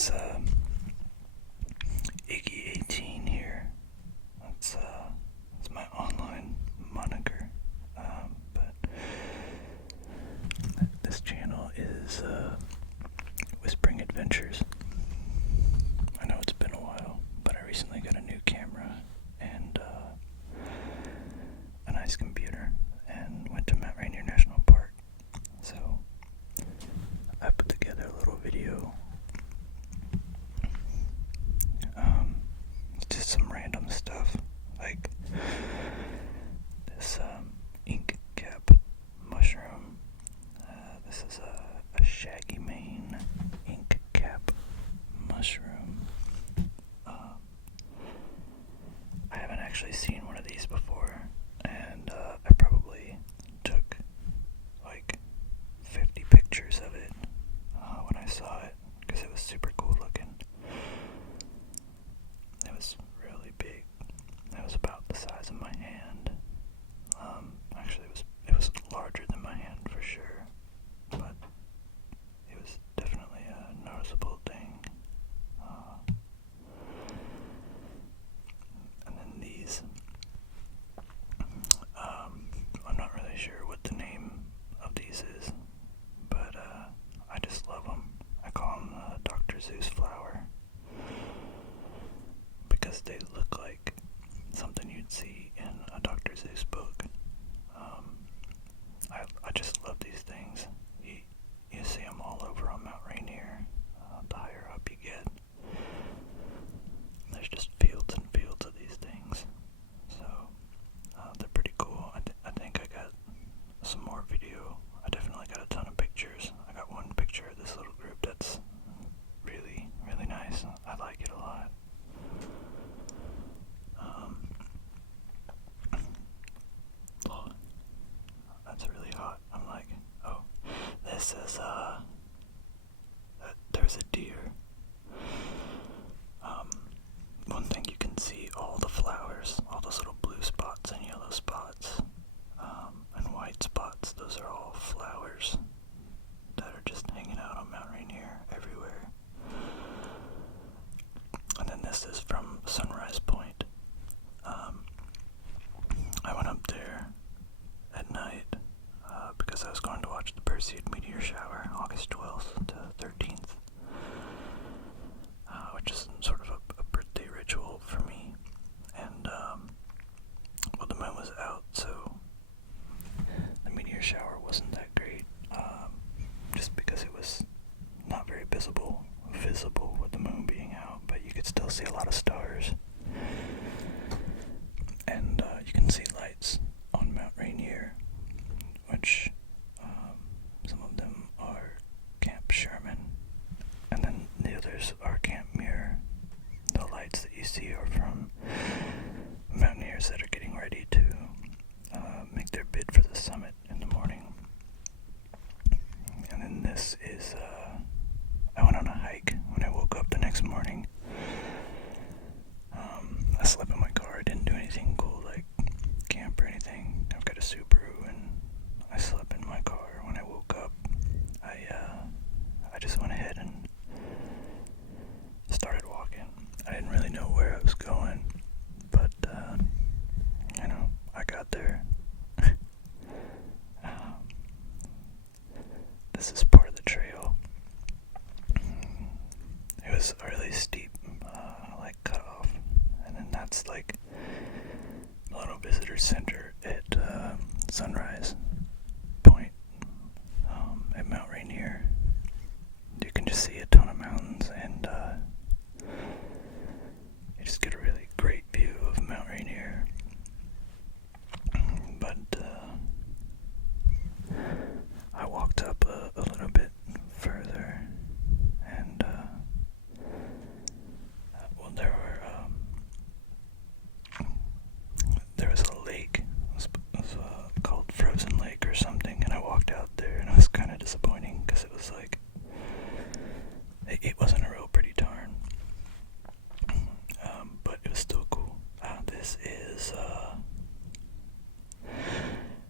It's Iggy18 here. That's my online moniker. But this channel is Whispering Adventures. I know it's been a while, but I recently got a new camera and a nice computer and went to Mount Rainier National Park. So I put together a little video. Just some random stuff like this ink cap mushroom. This is a shaggy mane ink cap mushroom. I haven't actually seen one of these before, and I probably took like 50 pictures of it when I saw it because it was super cool looking. It was really big. It was about the size of my hand. Actually, it was larger than my hand for sure, but it was definitely a noticeable thing. And then these, I'm not really sure what the name of these is, but I just love them. I call them Dr. Zeus flower because they look like something you'd see in a Dr. Zeus book. I just love these things. You see them all over on Mount Rainier. The higher up you get, there's just fields and fields of these things. So they're pretty cool. I think I got some more video. I definitely got a ton of pictures. I got one picture of this little group that's really, really nice. I like it a lot. That's really hot. I'm like, oh, this is there's a deer. One thing you can see all the flowers, all those little blue spots and yellow spots, and white spots. Those are all flowers that are just hanging out on Mount Rainier everywhere. And then this is from Sunrise Point. I went up there at night because I was going to watch the Perseid meteor shower, August 12th to 13th, which is sort of a birthday ritual for me. And well, the moon was out, so the meteor shower wasn't that great, just because it was not very visible with the moon being out, but you could still see a lot of stars. And you can see lights on Mount Rainier, which some of them are Camp Sherman, and then the others are Camp Muir. The lights that you see are from mountaineers that are getting ready to make their bid for the summit in the morning. And then this is, I went on a hike when I woke up the next morning. I slept in my car. I didn't do anything cool like camp or anything. I've got a Subaru and I slept in my car. When I woke up, I just went ahead and started walking. I didn't really know where I was going, but I got there. This is part of the trail. It was a really steep cut off, and then that's like a little visitor center at Sunrise Point at Mount Rainier. You can just see a ton of mountains, and you just get a really great view of Mount Rainier. But I walked up a little bit further, and well, there was a lake. It was called Frozen Lake or something, and I walked out there, and it was kind of disappointing because it was like it wasn't a real pretty tarn, but it was still cool. This is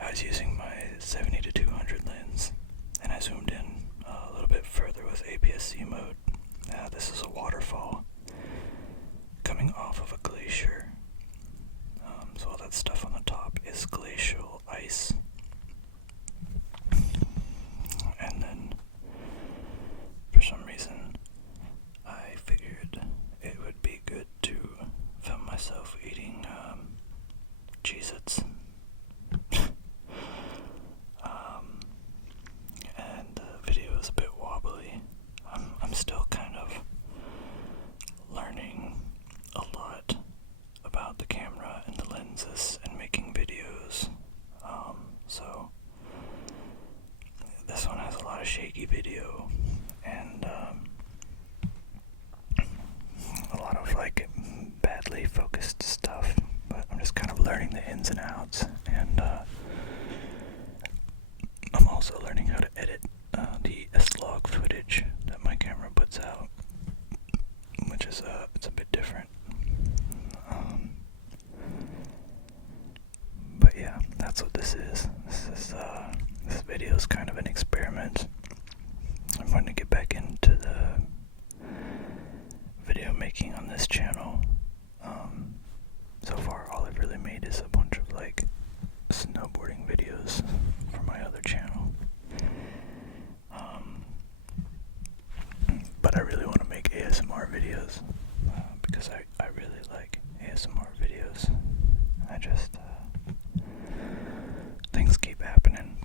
I was using my 70 to 200 lens, and I zoomed in a little bit further with APS-C mode. This this is a waterfall coming off of a glacier. So all that stuff on the top is glacial ice. And then, for some reason, I figured it would be good to film myself eating Cheez-Its. And the video is a bit wobbly. I'm still kind of learning a lot about the camera and the lenses and making videos. So this one has a lot of shaky video and a lot of like badly focused stuff, but I'm just kind of learning the ins and outs, and I'm also learning how to edit the S-Log footage that my camera puts out, which is it's a bit different. But yeah, that's what this is. This video is kind of an experiment. I'm going to get back into the video making on this channel. So far, all I've really made is a bunch of like snowboarding videos for my other channel. But I really want to make ASMR videos because I really like ASMR videos. I just things keep happening.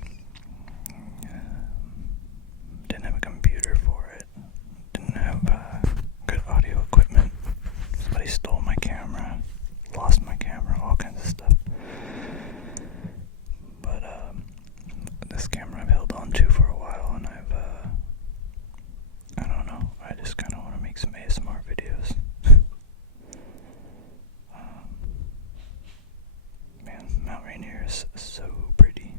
Didn't have a computer for it. Didn't have good audio equipment. Somebody stole my camera, lost my camera, all kinds of stuff. But this camera I've held on to for a while, and I don't know, I just kind of want to make some ASMR videos. Man, Mount Rainier is so pretty.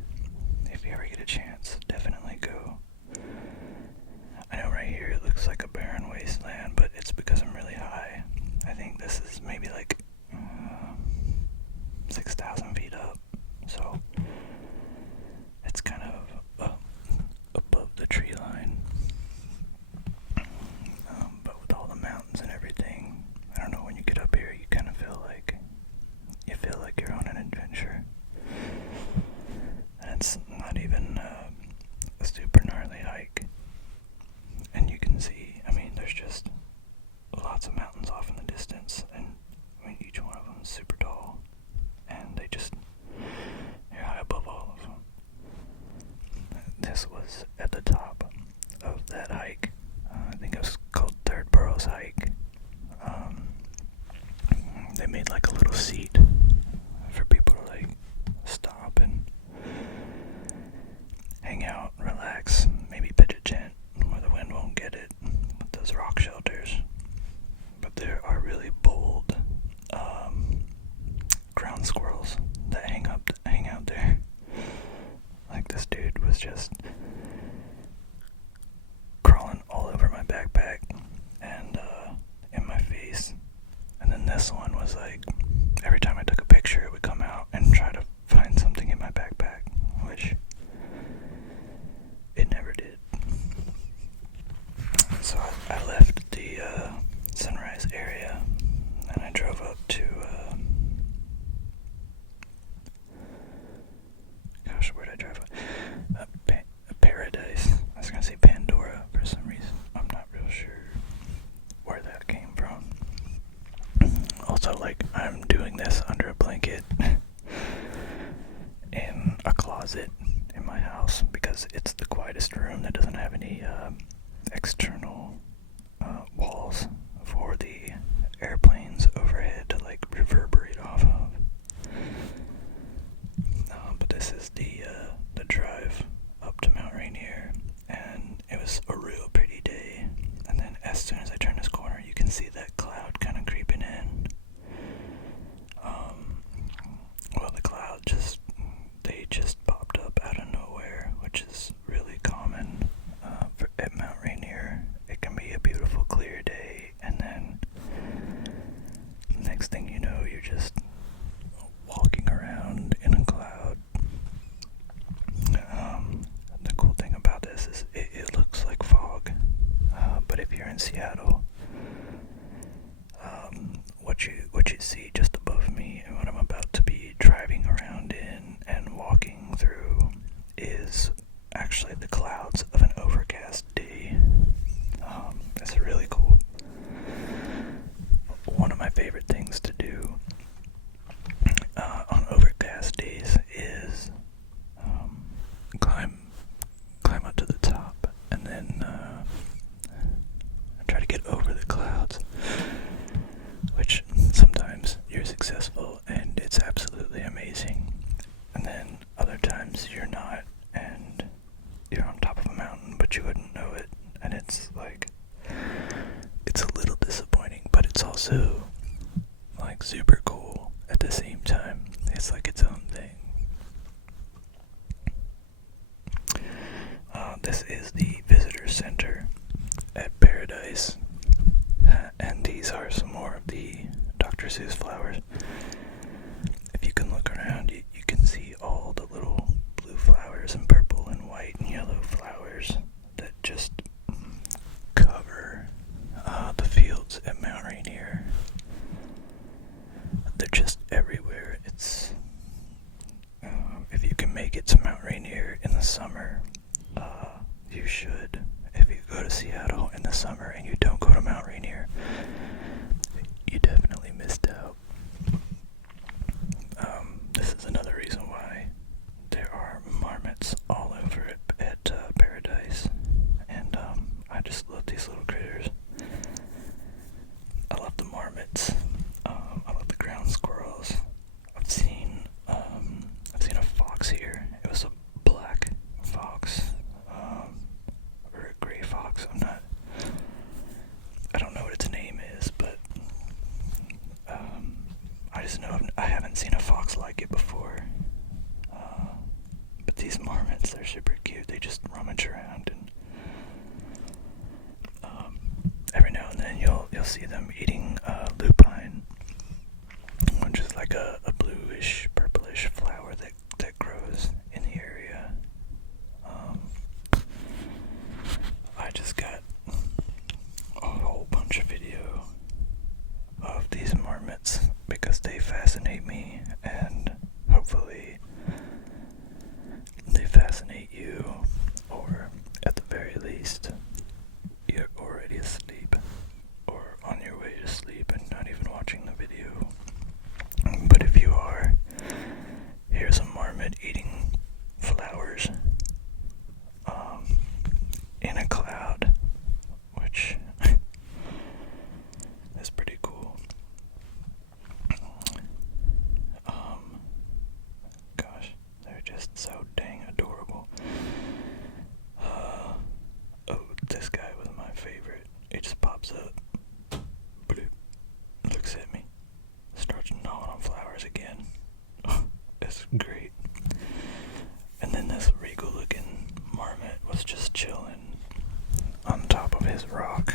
If you ever get a chance, definitely go. I know right here it looks like a barren wasteland, but it's because I'm really high. I think this is maybe like 6,000 feet up, so it's kind of above the tree line. But with all the mountains and everything, I don't know, when you get up here, you kind of feel like you're on an adventure. And it's not even a super gnarly hike. And you can see, I mean, there's just lots of mountains off in the distance, and I mean, each one of them is super tall, and you're high above all of them. This was at the top of that hike. I think it was called Third Burrows Hike. They made like a little seat for people to like stop and hang out, relax, maybe pitch a tent where the wind won't get it with those rock shelters. But there are really bold ground squirrels that hang out there. Like this dude was just crawling all over my backpack and in my face. And then this one was like, every time I took a picture, it would come out and try to find something in my backpack, which it never did. So I left the Sunrise area and I drove up to where'd I drive up? Paradise. I was gonna say Pandora for some reason. I'm not real sure where that came from. Also, like, I'm doing this under a blanket in a closet in my house because it's the quietest room that doesn't have any external walls for the airplanes overhead to like reverberate off of. But this is the drive up to Mount Rainier, and it was a real pretty day. And then as soon as I turn this corner, you can see that cloud kind of creeping in. Well, the cloud they just popped up out of nowhere, which is really common at Mount Rainier. It can be a beautiful clear day, and then next thing you know, you're just walking around in a cloud. The cool thing about this is it looks like fog, but if you're in Seattle, actually the clouds of an overcast day. It's really cool. One of my favorite things to do on overcast days is climb up to the top and then try to get over the clouds, which sometimes you're successful and it's absolutely amazing, and then other times you're not and you're on top of a mountain but you wouldn't know it, and it's like, it's a little disappointing, but it's also like super cool at the same time. It's like its own thing. This is the visitor center at Paradise, and these are some more of the Dr. Seuss flowers. If you can look around, you can see all the little blue flowers and purple and white and yellow flowers that just cover the fields at Mount Rainier. They're just everywhere. It's if you can make it to Mount Rainier in the summer, you should. If you go to Seattle in the summer and you don't go to Mount Rainier, you definitely missed out. This is another reason why there are marmots all over it at Paradise, and I just love these little critters. I love the marmots. I love the ground squirrels. I've seen a fox here. It was a black fox, or a gray fox. I don't know what its name is, but I just know I haven't seen a fox like it before. But these marmots, they're super cute. They just rummage around, and every now and then you'll see them eating lupine, which is like a bluish, purplish flower that grows in the area. I just got a whole bunch of video of these marmots because they fascinate me, and hopefully they fascinate you, or at the very least you're already asleep or on your way to sleep and not even watching the video. But if you are, here's a marmot eating flowers in a cloud, which is pretty cool. Gosh, they're just so dang adorable. Oh, this guy was my favorite. It just pops up, bloop, looks at me, starts gnawing on flowers again. It's great. And then this regal looking marmot was just chilling on top of his rock,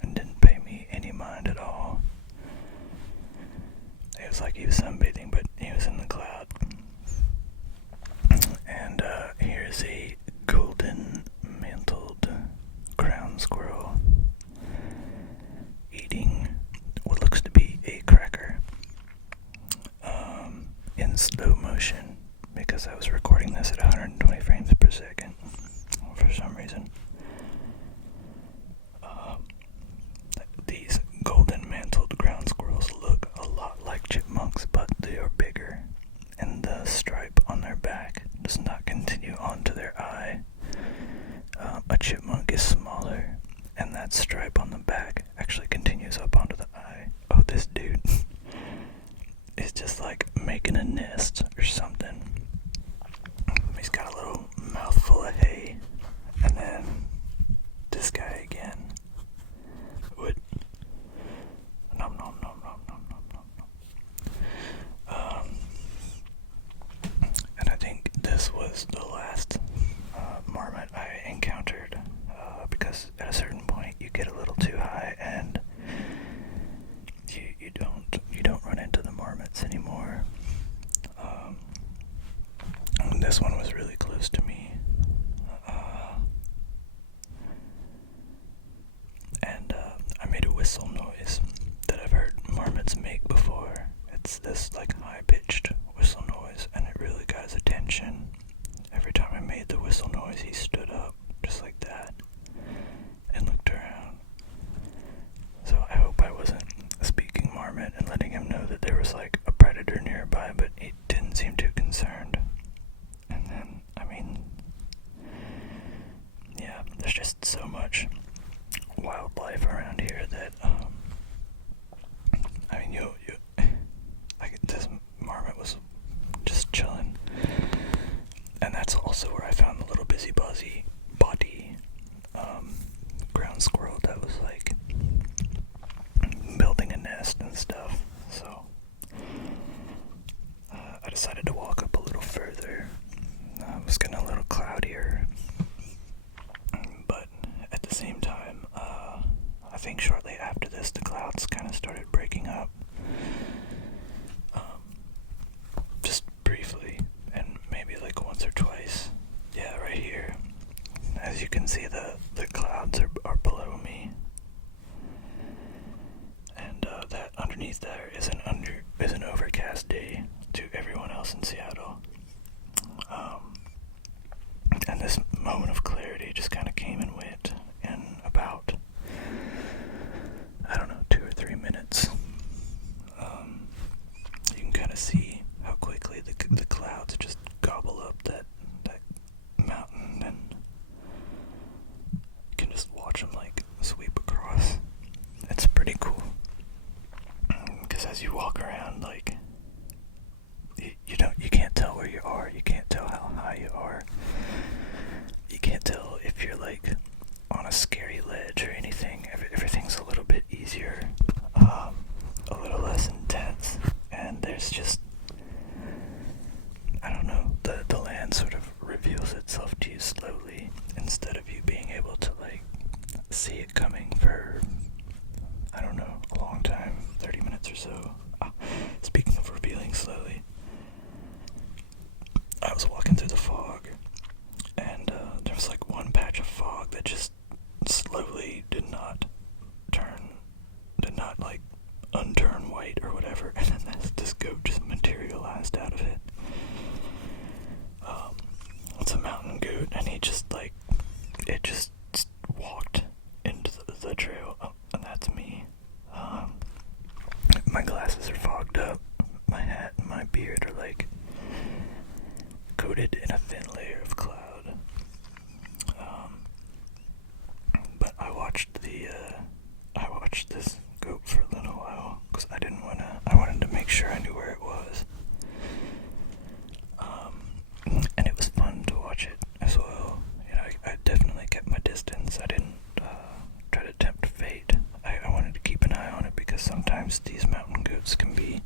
and didn't pay me any mind at all. It was like he was sunbathing, but he was in the cloud. And here's a golden mantled ground squirrel eating what looks to be a cracker in slow motion, because I was recording this at 120 frames per second for some reason. These golden mantled ground squirrels look a lot like chipmunks, but they are bigger, and the stripe on their back does not continue onto their eye. A chipmunk is smaller, and that stripe on the back actually continues up onto the eye. Oh, this dude is just like making a nest or something. He's got a little mouthful of hay, and then this guy again would nom nom nom nom nom nom nom nom. And I think this was the last marmot I encountered, because at a certain point you get a little too high and you don't run into the marmots anymore. And this one was really close to me. And I made a whistle noise that I've heard marmots make before. It's this like high-pitched whistle noise, and it really got his attention every time I made the whistle kind of started breaking up. Just briefly, and maybe like once or twice. Yeah, right here. As you can see, the clouds are below me. And that underneath there is an overcast day to everyone else in Seattle. And this moment of clarity just kind of came and went in about, I don't know, 2 or 3 minutes. You can kind of see how quickly the clouds just gobble up that mountain, and you can just watch them like sweep across. It's pretty cool, because as you walk around, like you can't tell where you are. You can't tell how high you are. You can't tell if you're like on a scary ledge or anything. Everything's a little bit easier, a little less intense, and there's just, I don't know, the land sort of reveals itself to you slowly instead of you being able to like see it coming for, I don't know, a long time, 30 minutes or so. Speaking of revealing slowly, I was walking through the fog, and there was like one patch of fog that just slowly did not like unturn white or whatever, and then this goat just materialized out of it. It's a mountain goat, and it just walked into the trail. Oh, and that's me. My glasses are fogged up. My hat and my beard are like coated in a thin layer of cloud. But I watched this goat for a little while because I wanted to make sure I knew where it was. And it was fun to watch it as well. You know, I definitely kept my distance. I didn't try to tempt fate. I wanted to keep an eye on it because sometimes these mountain goats can be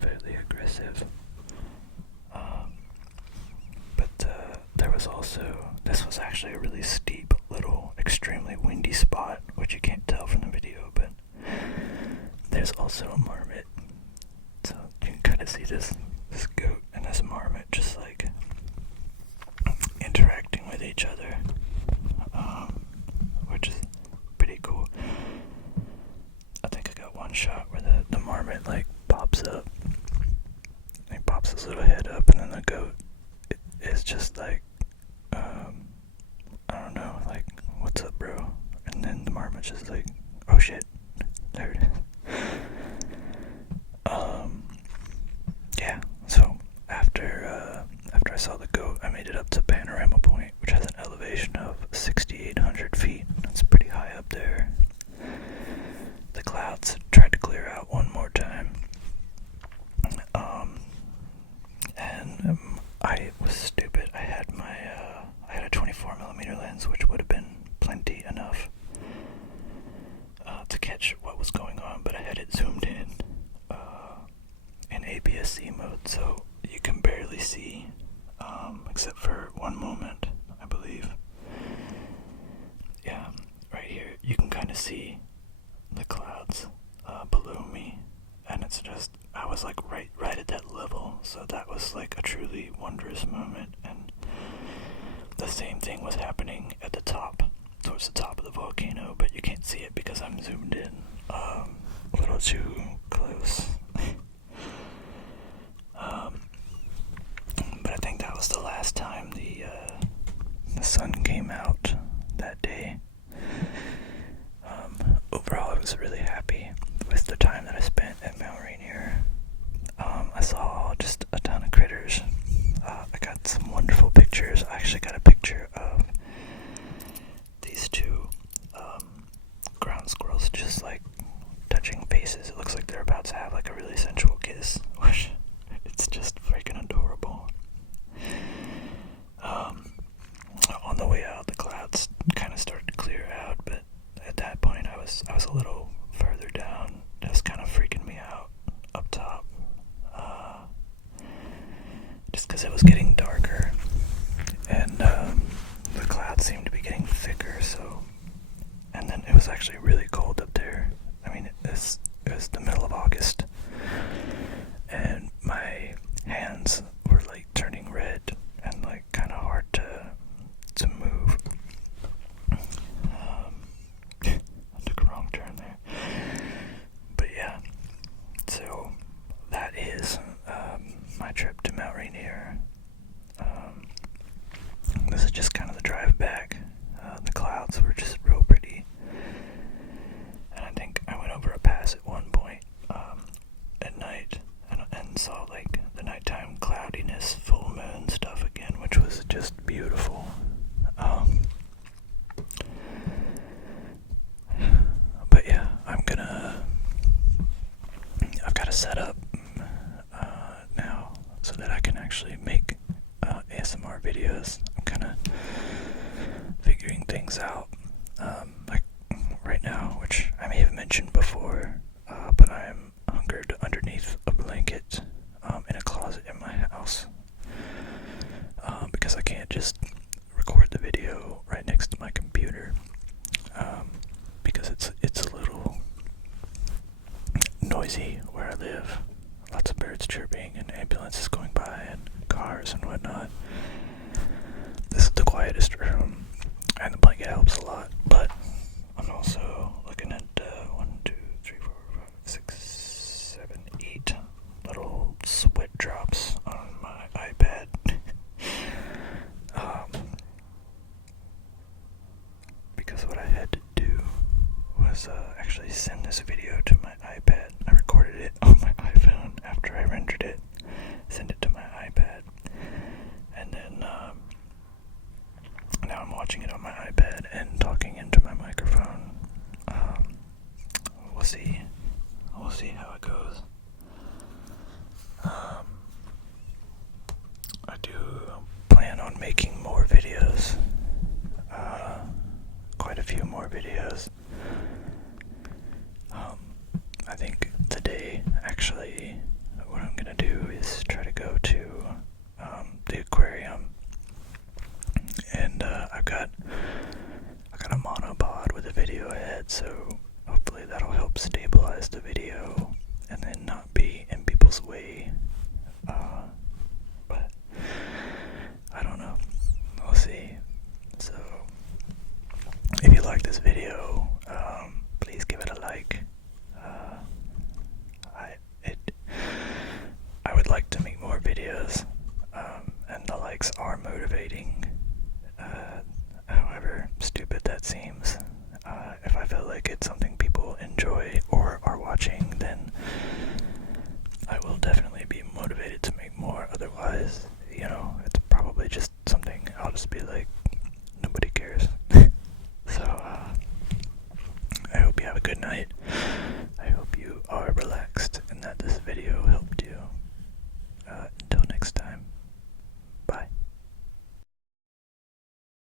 fairly aggressive. But there was also, this was actually a really steep, little, extremely windy spot, which you can't tell from the video, but there's also a marmot. So you can kind of see this goat and this marmot just like interacting with each other, which is pretty cool. I think I got one shot where the marmot like pops up. He pops his little head up, and then the goat is just like, I don't know, like, what's up, bro? And then the marmot's just like, oh shit, there it is. Yeah, so after I saw the goat, I made it up to Panorama Point, which has an elevation of 6,800 feet. That's pretty high up there. The clouds tried to clear out one more time. And I was stupid. I had a 24mm lens, which would have been plenty enough to catch what was going on, but I had it zoomed in APS-C mode, so you can barely see, except for one moment, I believe. Yeah, right here, you can kind of see the clouds below me, and it's just, I was like right at that level, so that was like a truly wondrous moment. And the same thing was happening at the top, towards the top of the volcano, but you can't see it because I'm zoomed in a little too close. But I think that was the last time the sun came out that day. Overall, I was really happy with the time that I spent at Mount Rainier. I saw just a ton of critters. I got some wonderful pictures. I actually got a picture of these two ground squirrels just like touching faces. It looks like they're about to have like a really sensual kiss, which it's just freaking adorable. On the way out, the clouds kind of started to clear out, but at that point I was a little further down. It was kind of freaking me out up top, just because it was getting darker, and the clouds seemed to be getting thicker. So, and then it was actually really cold up there. I mean, beautiful. But yeah, I've got to set up now so that I can actually make ASMR videos. I'm kind of figuring things out, like right now, which I may have mentioned before, but I'm hunkered underneath a blanket in a closet in my house, because I can't just record the video right next to my computer, because it's a little noisy where I live. Lots of birds chirping and ambulances going by and cars and whatnot. This is the quietest room, and the blanket helps a lot, but I'm also looking at 1, 2, 3, 4, 5, 6, 7, 8 little sweat drops on my iPad. Because what I had to do was actually send this video to my iPad. I recorded it on my iPhone after I rendered it, send it to my iPad, and then now I'm watching it on my iPad and talking into my microphone. We'll see. We'll see how it goes. I do plan on making more videos. Quite a few more videos. I think today, actually, what I'm gonna do is try to go to the aquarium, and I've got a monopod with a video head, so hopefully that'll help stabilize the video and then not be in people's way. But I don't know. We'll see. So if you like this video, please give it a like. I would like to make more videos, and the likes are motivating. However stupid that seems, if I feel like it's something people enjoy or are watching, then I will definitely be motivated to make more. Otherwise, it's probably just something I'll just be like,